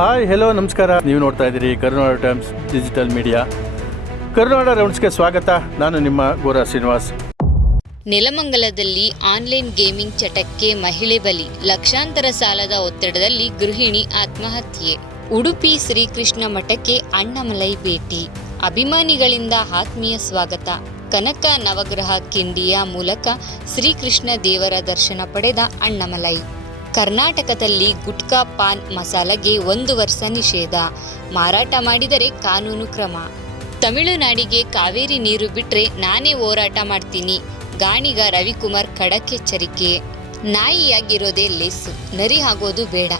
Hi hello ನಮಸ್ಕಾರ. ನೀವು ನೋಡ್ತಾ ಇದ್ದೀರಿ ಕರುನಾಡ ಟೈಮ್ಸ್ ಡಿಜಿಟಲ್ ಮೀಡಿಯಾ. ಕರುನಾಡ ರೌಂಡ್ಸ್ಗೆ ಸ್ವಾಗತ. ನಾನು ನಿಮ್ಮ ಗೋರಾ ಶ್ರೀನಿವಾಸ್. ನೆಲಮಂಗಲದಲ್ಲಿ ಆನ್ಲೈನ್ ಗೇಮಿಂಗ್ ಚಟಕ್ಕೆ ಮಹಿಳೆ ಬಲಿ, ಲಕ್ಷಾಂತರ ಸಾಲದ ಒತ್ತಡದಲ್ಲಿ ಗೃಹಿಣಿ ಆತ್ಮಹತ್ಯೆ. ಉಡುಪಿ ಶ್ರೀಕೃಷ್ಣ ಮಠಕ್ಕೆ ಅಣ್ಣಾಮಲೈ ಭೇಟಿ, ಅಭಿಮಾನಿಗಳಿಂದ ಆತ್ಮೀಯ ಸ್ವಾಗತ. ಕನಕ ನವಗ್ರಹ ಕಿಂಡಿಯ ಮೂಲಕ ಶ್ರೀಕೃಷ್ಣ ದೇವರ ದರ್ಶನ ಪಡೆದ ಅಣ್ಣಾಮಲೈ. ಕರ್ನಾಟಕದಲ್ಲಿ ಗುಟ್ಕಾ ಪಾನ್ ಮಸಾಲಗೆ 1 ವರ್ಷ ನಿಷೇಧ, ಮಾರಾಟ ಮಾಡಿದರೆ ಕಾನೂನು ಕ್ರಮ. ತಮಿಳುನಾಡಿಗೆ ಕಾವೇರಿ ನೀರು ಬಿಟ್ರೆ ನಾನೇ ಹೋರಾಟ ಮಾಡ್ತೀನಿ, ಗಾಣಿಗ ರವಿಕುಮಾರ್ ಖಡಕ್ ಎಚ್ಚರಿಕೆ. ನಾಯಿಯಾಗಿರೋದೇ ಲೇಸು, ನರಿ ಆಗೋದು ಬೇಡ.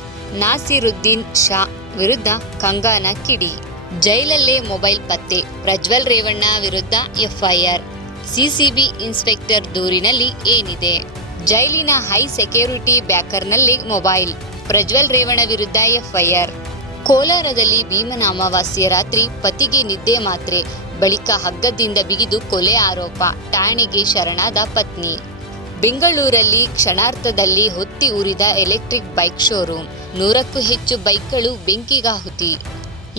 ನಾಸಿರುದ್ದೀನ್ ಶಾ ವಿರುದ್ಧ ಕಂಗಾನ ಕಿಡಿ. ಜೈಲಲ್ಲೇ ಮೊಬೈಲ್ ಪತ್ತೆ, ಪ್ರಜ್ವಲ್ ರೇವಣ್ಣ ವಿರುದ್ಧ ಎಫ್ಐಆರ್. ಸಿಸಿಬಿ ಇನ್ಸ್ಪೆಕ್ಟರ್ ದೂರಿನಲ್ಲಿ ಏನಿದೆ? ಜೈಲಿನ ಹೈ ಸೆಕ್ಯೂರಿಟಿ ಬ್ಯಾಕರ್ನಲ್ಲಿ ಮೊಬೈಲ್, ಪ್ರಜ್ವಲ್ ರೇವಣ್ಣ ವಿರುದ್ಧ ಎಫ್ಐಆರ್. ಕೋಲಾರದಲ್ಲಿ ಭೀಮನ ಅಮಾವಾಸ್ಯೆ ರಾತ್ರಿ ಪತಿಗೆ ನಿದ್ದೆ ಮಾತ್ರೆ, ಬಳಿಕ ಹಗ್ಗದಿಂದ ಬಿಗಿದು ಕೊಲೆ ಆರೋಪ, ಠಾಣೆಗೆ ಶರಣಾದ ಪತ್ನಿ. ಬೆಂಗಳೂರಲ್ಲಿ ಕ್ಷಣಾರ್ಧದಲ್ಲಿ ಹೊತ್ತಿ ಉರಿದ ಎಲೆಕ್ಟ್ರಿಕ್ ಬೈಕ್ ಶೋರೂಮ್, 100ಕ್ಕೂ ಹೆಚ್ಚು ಬೈಕ್ಗಳು ಬೆಂಕಿಗಾಹುತಿ.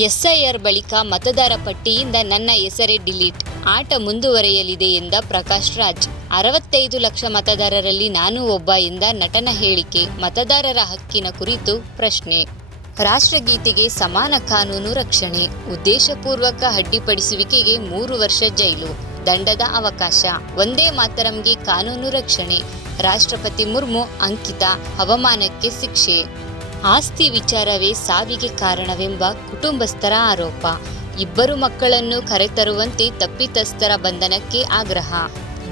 ಎಸ್ಐಆರ್ ಬಳಿಕ ಮತದಾರ ಪಟ್ಟಿಯಿಂದ ನನ್ನ ಹೆಸರೇ ಡಿಲೀಟ್, ಆಟ ಮುಂದುವರೆಯಲಿದೆ ಎಂದ ಪ್ರಕಾಶ್ ರಾಜ್. 65 ಲಕ್ಷ ಮತದಾರರಲ್ಲಿ ನಾನು ಒಬ್ಬ ಎಂದ ನಟನ ಹೇಳಿಕೆ, ಮತದಾರರ ಹಕ್ಕಿನ ಕುರಿತು ಪ್ರಶ್ನೆ. ರಾಷ್ಟ್ರಗೀತೆಗೆ ಸಮಾನ ಕಾನೂನು ರಕ್ಷಣೆ, ಉದ್ದೇಶಪೂರ್ವಕ ಅಡ್ಡಿಪಡಿಸುವಿಕೆಗೆ 3 ವರ್ಷ ಜೈಲು, ದಂಡದ ಅವಕಾಶ. ವಂದೇ ಮಾತರಂಗೆ ಕಾನೂನು ರಕ್ಷಣೆ, ರಾಷ್ಟ್ರಪತಿ ಮುರ್ಮು ಅಂಕಿತ, ಅವಮಾನಕ್ಕೆ ಶಿಕ್ಷೆ. ಆಸ್ತಿ ವಿಚಾರವೇ ಸಾವಿಗೆ ಕಾರಣವೆಂಬ ಕುಟುಂಬಸ್ಥರ ಆರೋಪ, 2 ಮಕ್ಕಳನ್ನು ಕರೆತರುವಂತೆ ತಪ್ಪಿತಸ್ಥರ ಬಂಧನಕ್ಕೆ ಆಗ್ರಹ.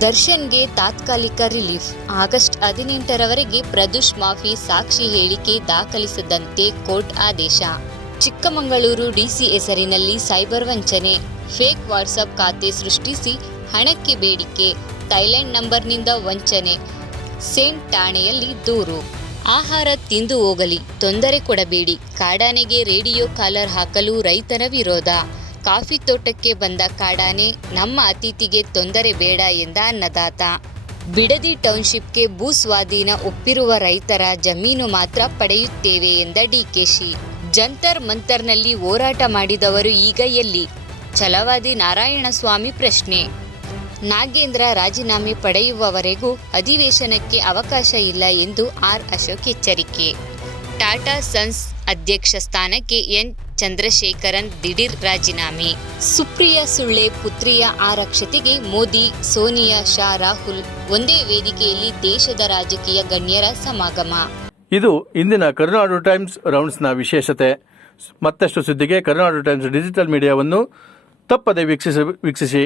ದರ್ಶನ್ಗೆ ತಾತ್ಕಾಲಿಕ ರಿಲೀಫ್, ಆಗಸ್ಟ್ 18ರವರೆಗೆ ಪ್ರದೂಷ್ ಮಾಫಿ ಸಾಕ್ಷಿ ಹೇಳಿಕೆ ದಾಖಲಿಸದಂತೆ ಕೋರ್ಟ್ ಆದೇಶ. ಚಿಕ್ಕಮಗಳೂರು ಡಿಸಿ ಹೆಸರಿನಲ್ಲಿ ಸೈಬರ್ ವಂಚನೆ, ಫೇಕ್ ವಾಟ್ಸಪ್ ಖಾತೆ ಸೃಷ್ಟಿಸಿ ಹಣಕ್ಕೆ ಬೇಡಿಕೆ, ಥೈಲ್ಯಾಂಡ್ ನಂಬರ್ನಿಂದ ವಂಚನೆ, ಸೇಂಟ್ ಠಾಣೆಯಲ್ಲಿ ದೂರು. ಆಹಾರ ತಿಂದು ಹೋಗಲಿ, ತೊಂದರೆ ಕೊಡಬೇಡಿ, ಕಾಡಾನೆಗೆ ರೇಡಿಯೋ ಕಾಲರ್ ಹಾಕಲು ರೈತರ ವಿರೋಧ. ಕಾಫಿ ತೋಟಕ್ಕೆ ಬಂದ ಕಾಡಾನೆ, ನಮ್ಮ ಅತಿಥಿಗೆ ತೊಂದರೆ ಬೇಡ ಎಂದ ಅನ್ನದಾತ. ಬಿಡದಿ ಟೌನ್ಶಿಪ್ಗೆ ಭೂ ಸ್ವಾಧೀನ ಒಪ್ಪಿರುವ ರೈತರ ಜಮೀನು ಮಾತ್ರ ಪಡೆಯುತ್ತೇವೆ ಎಂದ ಡಿಕೆಶಿ. ಜಂತರ್ ಮಂತರ್ನಲ್ಲಿ ಹೋರಾಟ ಮಾಡಿದವರು ಈಗ ಎಲ್ಲಿ? ಛಲವಾದಿ ನಾರಾಯಣಸ್ವಾಮಿ ಪ್ರಶ್ನೆ. ನಾಗೇಂದ್ರ ರಾಜೀನಾಮೆ ಪಡೆಯುವವರೆಗೂ ಅಧಿವೇಶನಕ್ಕೆ ಅವಕಾಶ ಇಲ್ಲ ಎಂದು ಆರ್ ಅಶೋಕ್ ಎಚ್ಚರಿಕೆ. ಟಾಟಾ ಸನ್ಸ್ ಅಧ್ಯಕ್ಷ ಸ್ಥಾನಕ್ಕೆ ಎನ್ ಚಂದ್ರಶೇಖರನ್ ದಿಢೀರ್ ರಾಜೀನಾಮೆ. ಸುಪ್ರಿಯಾ ಸುಳ್ಳೆ ಪುತ್ರಿಯ ಆರಕ್ಷತೆಗೆ ಮೋದಿ, ಸೋನಿಯಾ, ಶಾ, ರಾಹುಲ್ ಒಂದೇ ವೇದಿಕೆಯಲ್ಲಿ ದೇಶದ ರಾಜಕೀಯ ಗಣ್ಯರ ಸಮಾಗಮ. ಇದು ಇಂದಿನ ಕರುನಾಡು ಟೈಮ್ಸ್ ರೌಂಡ್ಸ್ನ ವಿಶೇಷತೆ. ಮತ್ತಷ್ಟು ಸುದ್ದಿಗೆ ಕರುನಾಡು ಟೈಮ್ಸ್ ಡಿಜಿಟಲ್ ಮೀಡಿಯಾವನ್ನು ತಪ್ಪದೆ ವೀಕ್ಷಿಸಿ.